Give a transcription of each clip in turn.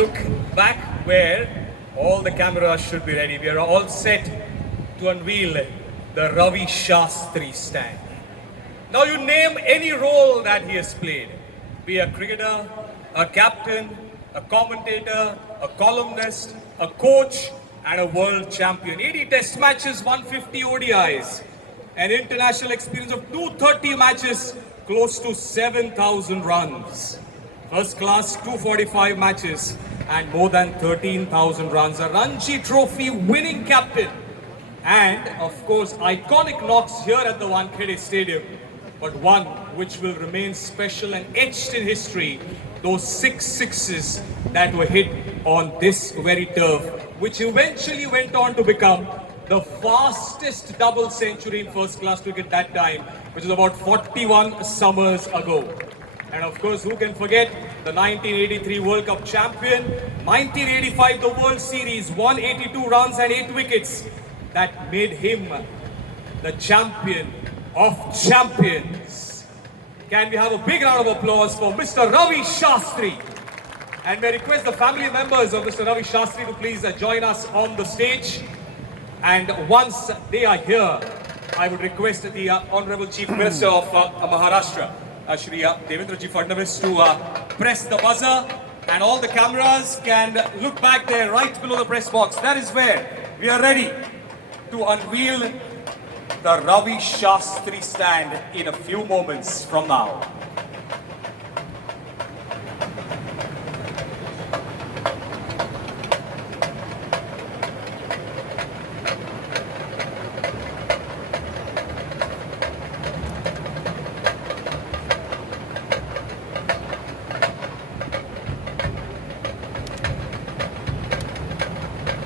look back where all the cameras should be ready. We are all set to unveil the Ravi Shastri stand. Now you name any role that he has played, be a cricketer, a captain, a commentator, a columnist, a coach and a world champion. 80 test matches, 150 ODIs, an international experience of 230 matches, close to 7,000 runs. First class 245 matches and more than 13,000 runs. A Ranji Trophy winning captain. And of course, iconic knocks here at the Wankhede Stadium. But one which will remain special and etched in history, those 6 sixes that were hit on this very turf, which eventually went on to become the fastest double century in first class cricket that time, which is about 41 summers ago. And of course, who can forget the 1983 World Cup champion, 1985 the World Series, 182 runs and 8 wickets that made him the champion of champions. Can we have a big round of applause for Mr. Ravi Shastri? And may I request the family members of Mr. Ravi Shastri to please join us on the stage. And once they are here, I would request the Honorable Chief Minister of Maharashtra, Shri Devendraji Fadnavis, to press the buzzer, and all the cameras can look back there right below the press box. That is where we are ready to unveil the Ravi Shastri stand in a few moments from now.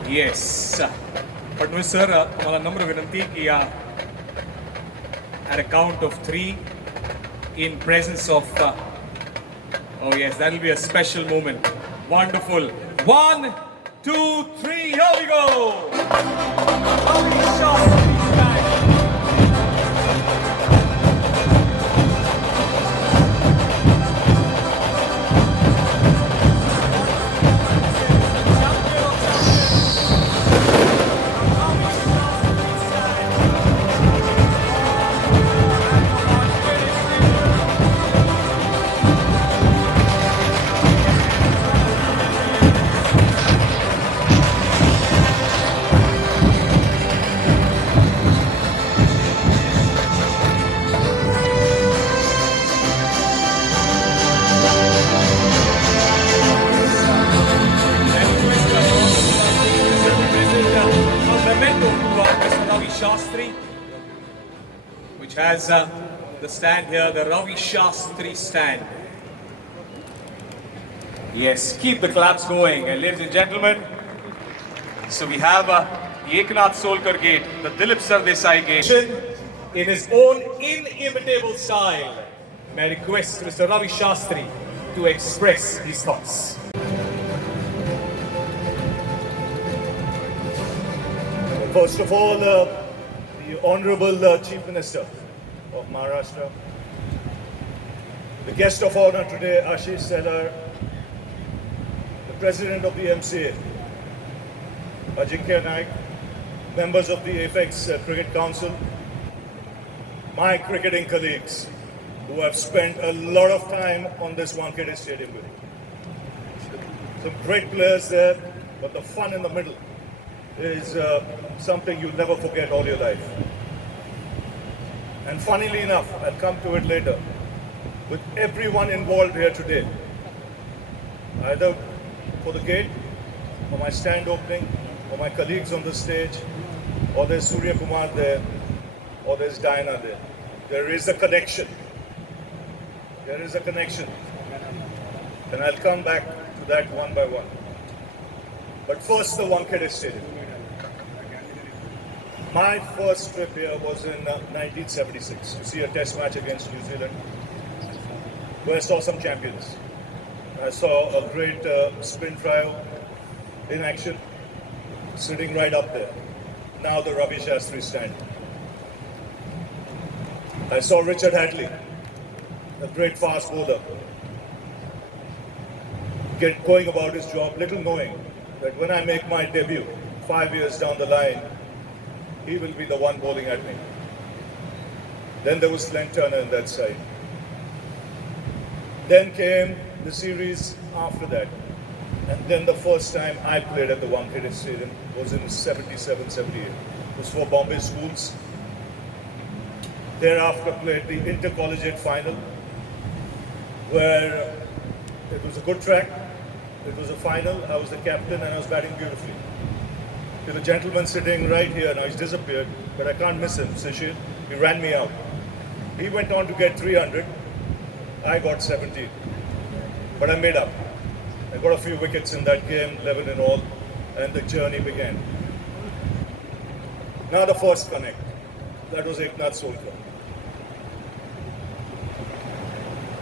Yes, Fadnavis sir, हमारा नम्र विनंती कि at a count of 3, in presence of, oh yes, that will be a special moment. Wonderful. 1, 2, 3, here we go. Ravi Shastri stand. Shastri, which has the stand here, the Ravi Shastri stand. Yes, keep the claps going. And ladies and gentlemen, so we have the Eknath Solkar gate, the Dilip Sardesai gate, in his own inimitable style. May I request Mr. Ravi Shastri to express his thoughts. First of all, the Honorable Chief Minister of Maharashtra, the guest of honor today, Ashish Selar, the President of the MCA, Ajinkya Naik, members of the Apex Cricket Council, my cricketing colleagues who have spent a lot of time on this Wankhede Stadium with me. Some great players there, but the fun in the middle is something you'll never forget all your life. And funnily enough, I'll come to it later, with everyone involved here today, either for the gate, for my stand opening, or my colleagues on the stage, or there's Surya Kumar there, or there's Diana there. There is a connection. There is a connection. And I'll come back to that one by one. But first, the Wankhede Stadium. My first trip here was in 1976 to see a test match against New Zealand, where I saw some champions. I saw a great sprint trial in action, sitting right up there. Now the Ravi Shastri stand. I saw Richard Hadley, a great fast bowler, going about his job, little knowing that when I make my debut 5 years down the line, he will be the one bowling at me. Then there was Glenn Turner on that side. Then came the series after that. And then the first time I played at the Wankhede Stadium was in 77, 78. It was for Bombay Schools. Thereafter played the intercollegiate final, where it was a good track. It was a final. I was the captain and I was batting beautifully. To the gentleman sitting right here, now he's disappeared, but I can't miss him, Sishir. He ran me out. He went on to get 300. I got 17. But I made up. I got a few wickets in that game, 11 in all, and the journey began. Now the first connect. That was Eknath Solkar.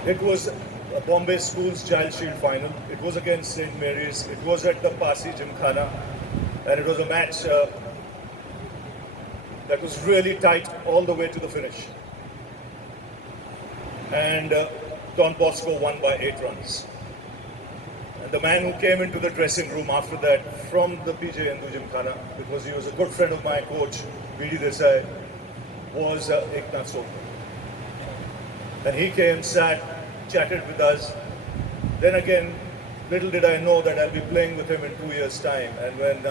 It was a Bombay Schools Child Shield final. It was against St. Mary's. It was at the Pasi Gymkhana. And it was a match that was really tight all the way to the finish. And Don Bosco won by 8 runs. And the man who came into the dressing room after that from the PJ Hindu Gymkhana, because he was a good friend of my coach, V.D. Desai, was Eknath Solkar. And he came, sat, chatted with us. Then again, little did I know that I'll be playing with him in 2 years' time. And when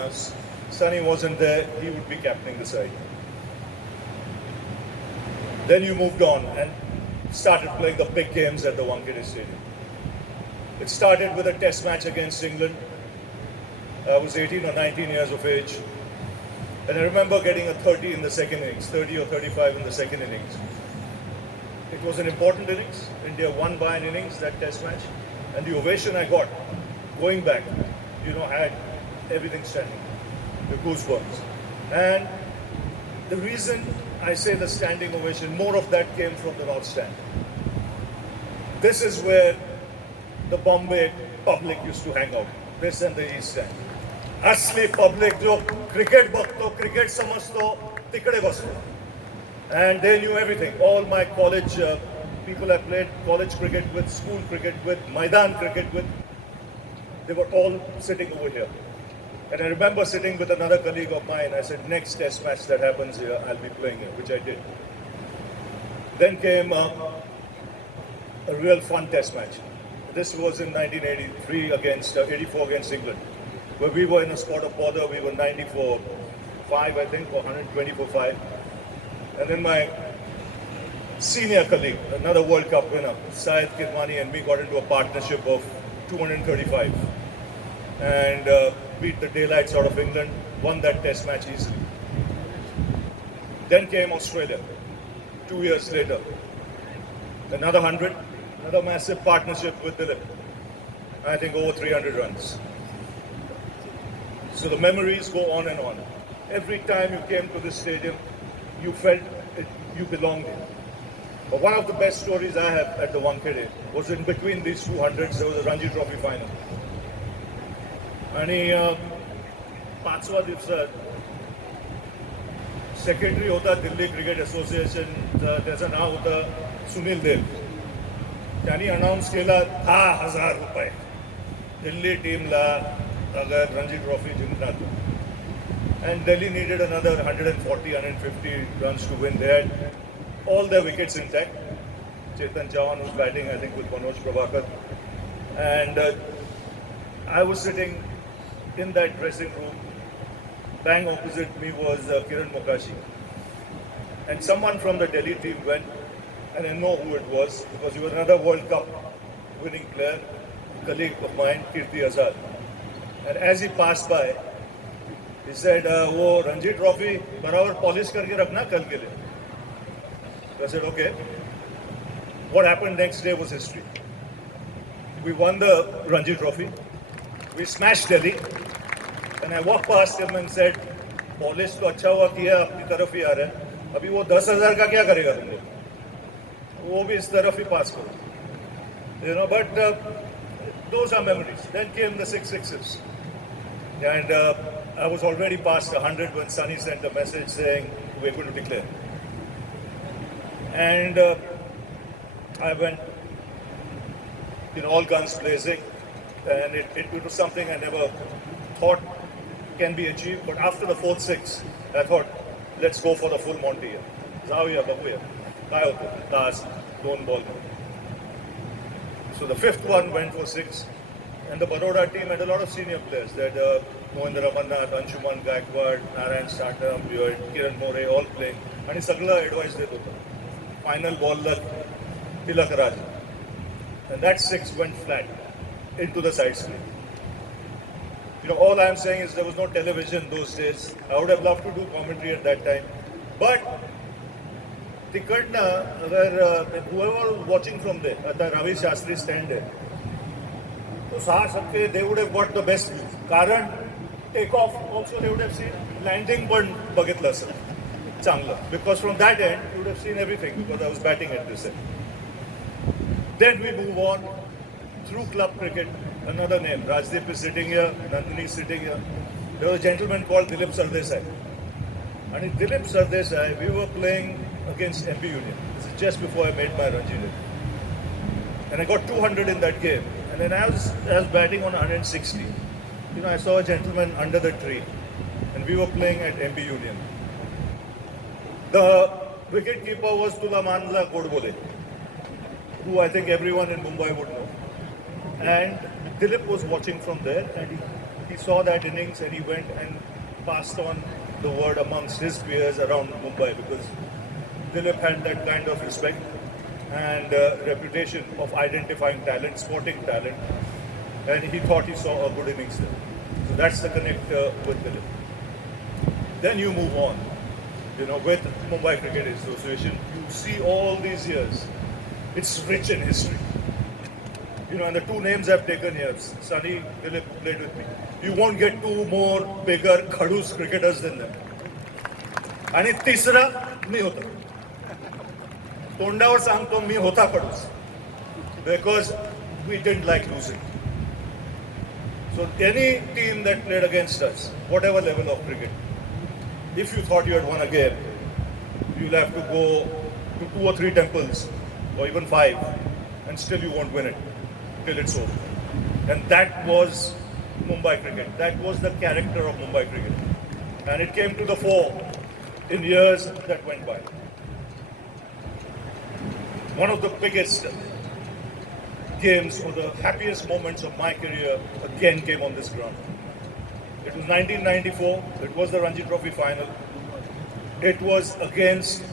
Sonny wasn't there, he would be captaining the side. Then you moved on and started playing the big games at the Wankhede Stadium. It started with a test match against England. I was 18 or 19 years of age. And I remember getting a 30 in the second innings, 30 or 35 in the second innings. It was an important innings. India won by an innings, that test match. And the ovation I got, going back, had everything standing. The goosebumps. And the reason I say the standing ovation, more of that came from the North Stand. This is where the Bombay public used to hang out. This and the East Stand. Asli public जो cricket बघतो, cricket समजतो, तिकडे बसतो. And they knew everything. All my college people I played college cricket with, school cricket with, Maidan cricket with, they were all sitting over here. And I remember sitting with another colleague of mine. I said, next test match that happens here, I'll be playing it, which I did. Then came a real fun test match. This was in 1983 against 84 against England, where we were in a spot of bother. We were 94-5, I think, or 124-5. And then my senior colleague, another World Cup winner, Syed Kirmani, and me got into a partnership of 235 and beat the daylights out of England, won that test match easily. Then came Australia, 2 years later. Another 100, another massive partnership with Dilip. I think over 300 runs. So the memories go on and on. Every time you came to this stadium, you felt you belonged here. But one of the best stories I have at the Wankhede was in between these 200s, there was a Ranji Trophy final. आणि पाचवा दिवसात secretary होता Delhi cricket असोसिएशनचा, त्याचं नाव होतं सुनील देव. त्यांनी announce केला 10,000 रुपये दिल्ली टीमला अगर रणजी ट्रॉफी जिंकला तर. And Delhi needed another 140, 150 runs to win. They had all their wickets intact. Chetan Chauhan was batting, I think, with Manoj Prabhakar. And I was sitting in that dressing room. Bang opposite me was Kiran Mokashi. And someone from the Delhi team went, and I know who it was, because he was another World Cup winning player, colleague of mine, Kirti Azad. And as he passed by, he said, वो Ranji trophy बराबर polish करके रखना कल के लिए. I said, okay. What happened next day was history. We won the Ranji Trophy. We smashed Delhi. And I walked past him and said, polish तो अच्छा हुआ किया, अपनी तरफ ही आ रहा है. अभी वो 10,000 का क्या करेगा तुम लोग? वो भी इस तरफ ही पास करो. But those are memories. Then came the 6 6s. And I was already past 100 when Sunny sent a message saying we're going to declare. And I went in all guns blazing. and it was something I never thought can be achieved. But after the fourth six, I thought, let's go for the full Monty here. जाऊया बघूया काय होतं तास दोन ball. So the fifth one went for six, and the Baroda team had a lot of senior players. They had Mohinder Amarnath, Anshuman Gaikwad, Narayan Satam, Kiran More, all playing. And he सगळं advice देत होतं. Final ball La Tilak Raj, and that six went flat into the side screen. You know, all I'm saying is there was no television those days. I would have loved to do commentary at that time, but तिकडनं अगर whoever was watching from there, आता Ravi Shastri stand आहे, तो 6 they would have got the best view. कारण take off also they would have seen, landing पण बघितलं असेल चांगलं, because from that end you would have seen everything because I was batting at this end. Then we move on through club cricket. Another name, Rajdeep is sitting here, Nandini is sitting here. There was a gentleman called Dilip Sardesai. And in Dilip Sardesai, we were playing against MP Union. This is just before I made my Ranji debut. And I got 200 in that game. And then I was batting on 160. You know, I saw a gentleman under the tree. And we were playing at MP Union. The wicket keeper was Tulamanla Godbole, who I think everyone in Mumbai would know. And Dilip was watching from there, and he saw that innings, and he went and passed on the word amongst his peers around Mumbai, because Dilip had that kind of respect and reputation of identifying talent, sporting talent, and he thought he saw a good innings there. So that's the connect with Dilip. Then you move on, you know, with Mumbai Cricket Association. You see all these years, it's rich in history. You know, and the two names I've taken here, Sunny, Dilip played with me. You won't get two more bigger khadus cricketers than them. आणि तिसरा मी होता. तोंडावर सांगतो मी होता खडूस. Because we didn't like losing. So any team that played against us, whatever level of cricket, if you thought you had won a game, you'll have to go to 2 or 3 temples, or even 5, and still you won't win it till it's over. And that was Mumbai cricket. That was the character of Mumbai cricket. And it came to the fore in years that went by. One of the biggest games or the happiest moments of my career again came on this ground. It was 1994. It was the Ranji Trophy final. It was against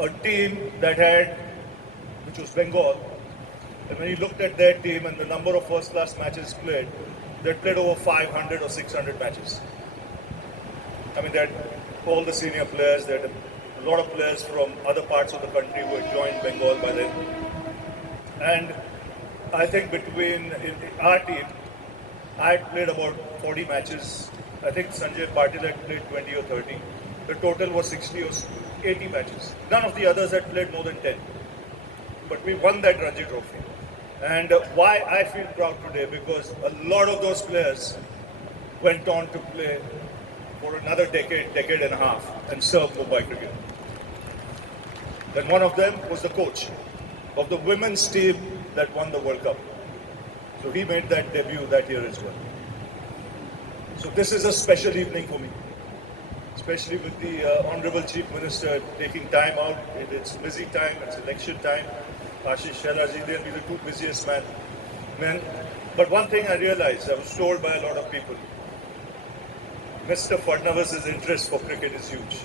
a team that had, which was Bengal. And when you looked at their team and the number of first-class matches played, they played over 500 or 600 matches. I mean, they had all the senior players. They had a lot of players from other parts of the country who had joined Bengal by then. And I think between in our team, I had played about 40 matches. I think Sanjay Patil had played 20 or 30. The total was 60 or 80 matches. None of the others had played more than 10. But we won that Ranji Trophy. And why I feel proud today, because a lot of those players went on to play for another decade and a half, and serve Mumbai cricket. Then one of them was the coach of the women's team that won the World Cup. So he made that debut that year as well. So this is a special evening for me, especially with the Honorable Chief Minister taking time out. It's busy time, it's election time. Ashish Shailaji, they'll be the two busiest men. But one thing I realized, I was told by a lot of people, Mr. Fadnavis's interest for cricket is huge.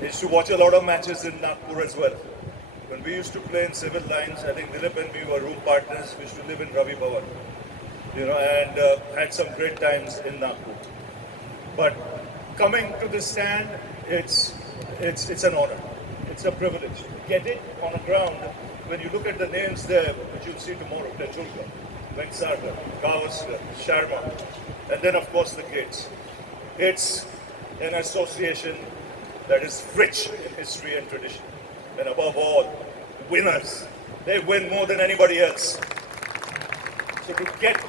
He used to watch a lot of matches in Nagpur as well. When we used to play in civil lines, I think Dilip and me were room partners. We used to live in Ravi Bhavan, you know, and had some great times in Nagpur. But coming to this stand, it's an honor. It's a privilege. Get it on the ground. When you look at the names there, which you'll see tomorrow, Tejulkar, Venksagar, Gavaskar, Sharma, and then of course the greats. It's an association that is rich in history and tradition. And above all, winners. They win more than anybody else. So to get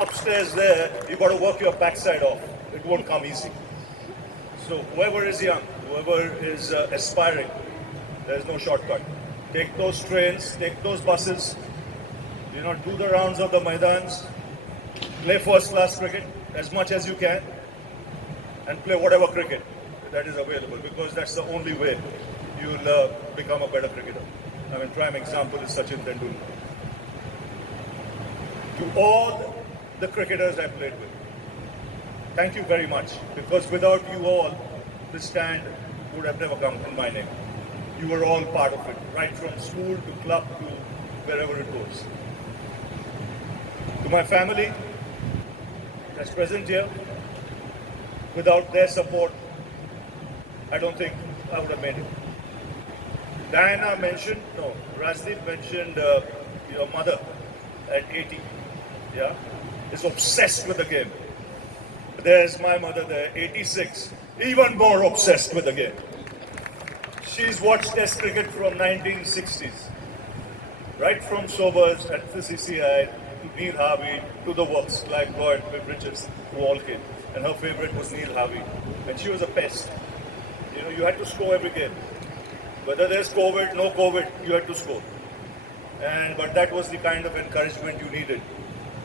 upstairs there, you've got to work your backside off. It won't come easy. So whoever is young, whoever is aspiring, there's no shortcut. Take those trains, take those buses, you know, do the rounds of the Maidans, Play first class cricket as much as you can and play whatever cricket that is available, because that's the only way you'll become a better cricketer. I mean, prime example is Sachin Tendulkar. To all the cricketers I played with, thank you very much, because without you all, this stand would have never come in my name. You were all part of it, right from school to club to wherever it goes. To my family that's present here, without their support, I don't think I would have made it. Diana mentioned, no, Rajdeep mentioned your mother at 80, yeah, is obsessed with the game. There's my mother there, 86, even more obsessed with the game. She's watched Test cricket from 1960s, right from Sobers at the CCI to Neil Harvey to the works, Clive Lloyd, Viv Richards, who all came. And her favorite was Neil Harvey. And she was a pest. You know, you had to score every game. Whether there's COVID, no COVID, you had to score. But that was the kind of encouragement you needed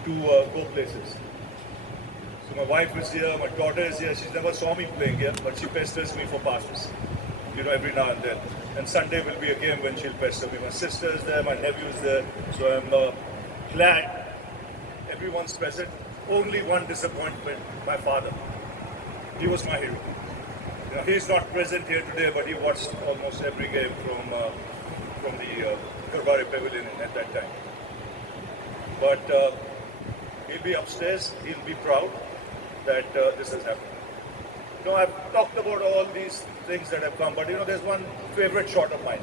to go places. So my wife is here, my daughter is here. She never saw me playing here, but she pesters me for passes, you know, every now and then. And Sunday will be a game when she'll pester me. My sister is there, my nephew is there. So I'm glad everyone's present. Only one disappointment, my father. He was my hero. You know, he's not present here today, but he watched almost every game from the Garbari Pavilion at that time. But he'll be upstairs. He'll be proud that this has happened. You know, I've talked about all these things that have come, but you know, there's one favorite shot of mine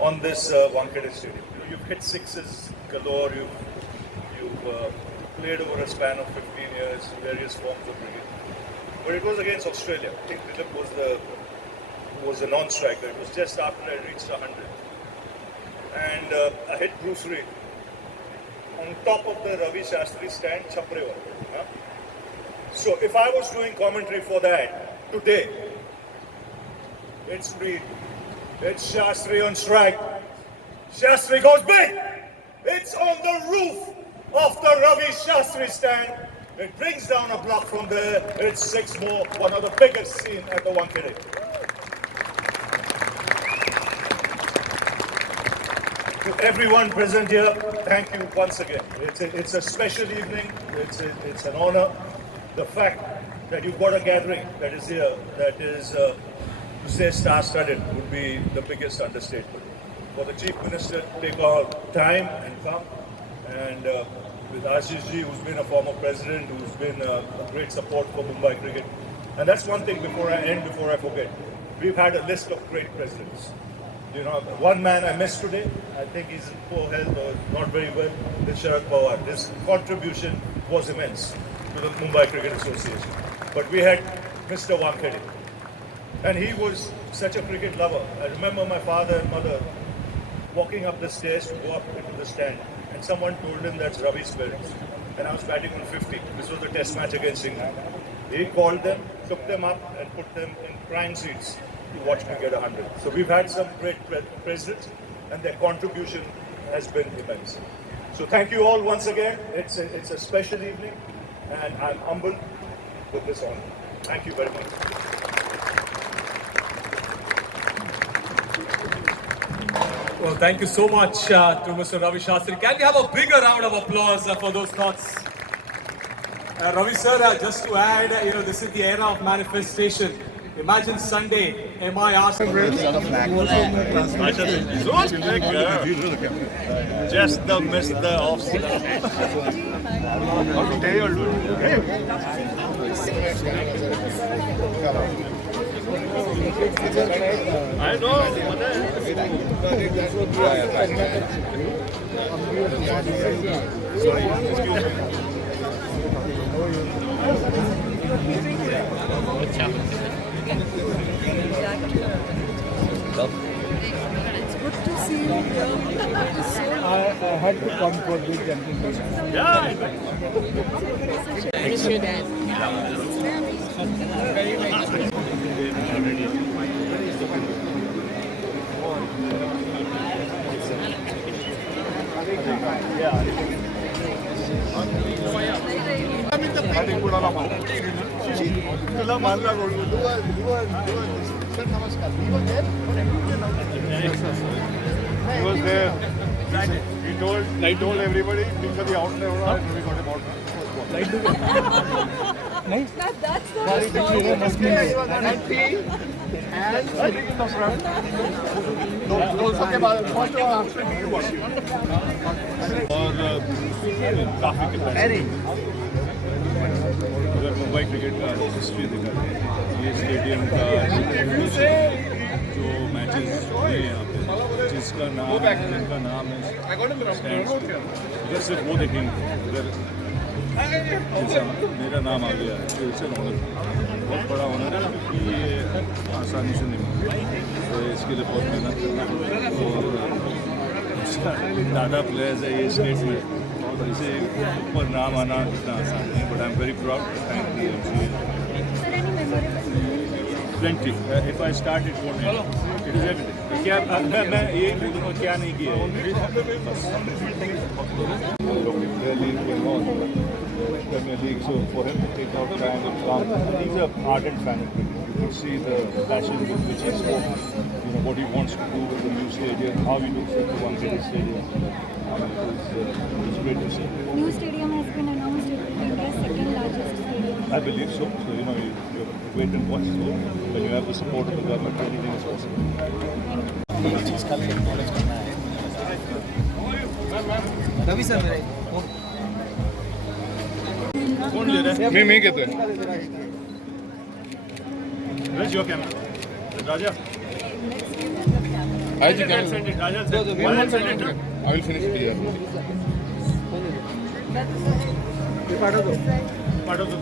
on this Wankhede Stadium. You know, you've hit sixes galore. You've played over a span of 15 years, various forms of cricket. But it was against Australia. I think Dilip was the non-striker. It was just after I reached 100. And I hit Bruce Reid on top of the Ravi Shastri stand, Chaprewal. Huh? So if I was doing commentary for that today, it's Reid, it's Shastri on strike. Shastri goes big. It's on the roof of the Ravi Shastri stand. It brings down a block from there. It's 6 more, one of the biggest seen at the Wankhede. To everyone present here, thank you once again. It's a special evening. It's an honor. The fact that you've got a gathering that is here, that is to say star-studded, would be the biggest understatement. For the Chief Minister to take our time and come, and with Ashish Ji, who's been a former president, who's been a great support for Mumbai cricket. And that's one thing before I end, before I forget. We've had a list of great presidents. You know, one man I missed today, I think he's in poor health or not very well, is Sharad Pawar. His contribution was immense to the Mumbai Cricket Association. But we had Mr. Wankhede. And he was such a cricket lover. I remember my father and mother walking up the stairs to go up into the stand. And someone told him that's Ravi's parents. And I was batting on 50. This was the test match against England. He called them, took them up and put them in prime seats to watch me get 100. So we've had some great presidents and their contribution has been immense. So thank you all once again. It's a special evening and I'm humbled with this honor. Thank you very much. Well, thank you so much to Mr. Ravi Shastri. Can we have a bigger round of applause for those thoughts? Ravi sir, just to add, you know, this is the era of manifestation. Imagine Sunday, MI asked Just the miss the off. I It's good to see you here. I had to come for this gentleman. तुला मानला He was there. I told everybody, think of the outlet, we got him out. That's the और काफ़ी capacity अगर Mumbai cricket का history देखा जाए ये stadium का जो मैचेस हुए यहाँ पे जिसका नाम जिनका नाम है stands पे, अगर सिर्फ वो देखेंगे अगर मेरा नाम आ गया है तो इट्स ऑनर बहुत बड़ा ऑनर है क्योंकि ये आसानी से नहीं मिलता तो इसके लिए बहुत मेहनत करना है और ज़्यादा प्लेयर्स है ये स्टेट में और इसे ऊपर नाम आना इतना आसान नहीं but I am very proud thank you plenty if I start it won't it is everything क्या मैं ये बोलूँगा क्या नहीं किया Premier League, so for him to take out time and come, he's an ardent fan of cricket. You could see the passion with which he spoke, what he wants to do with the new stadium, how he looks at the Wankhede Stadium. It's great to see. new stadium has been announced. It will be India's second largest stadium. I believe so. So, you wait and watch. So, when you have the support of the government, anything is possible. Ravi sir मेरा कौन ले रहा है? मैं कहते हैं Where's your camera? Raja? I just can Send it. Raja, send it. Raja, send it. I will finish it here. Part of the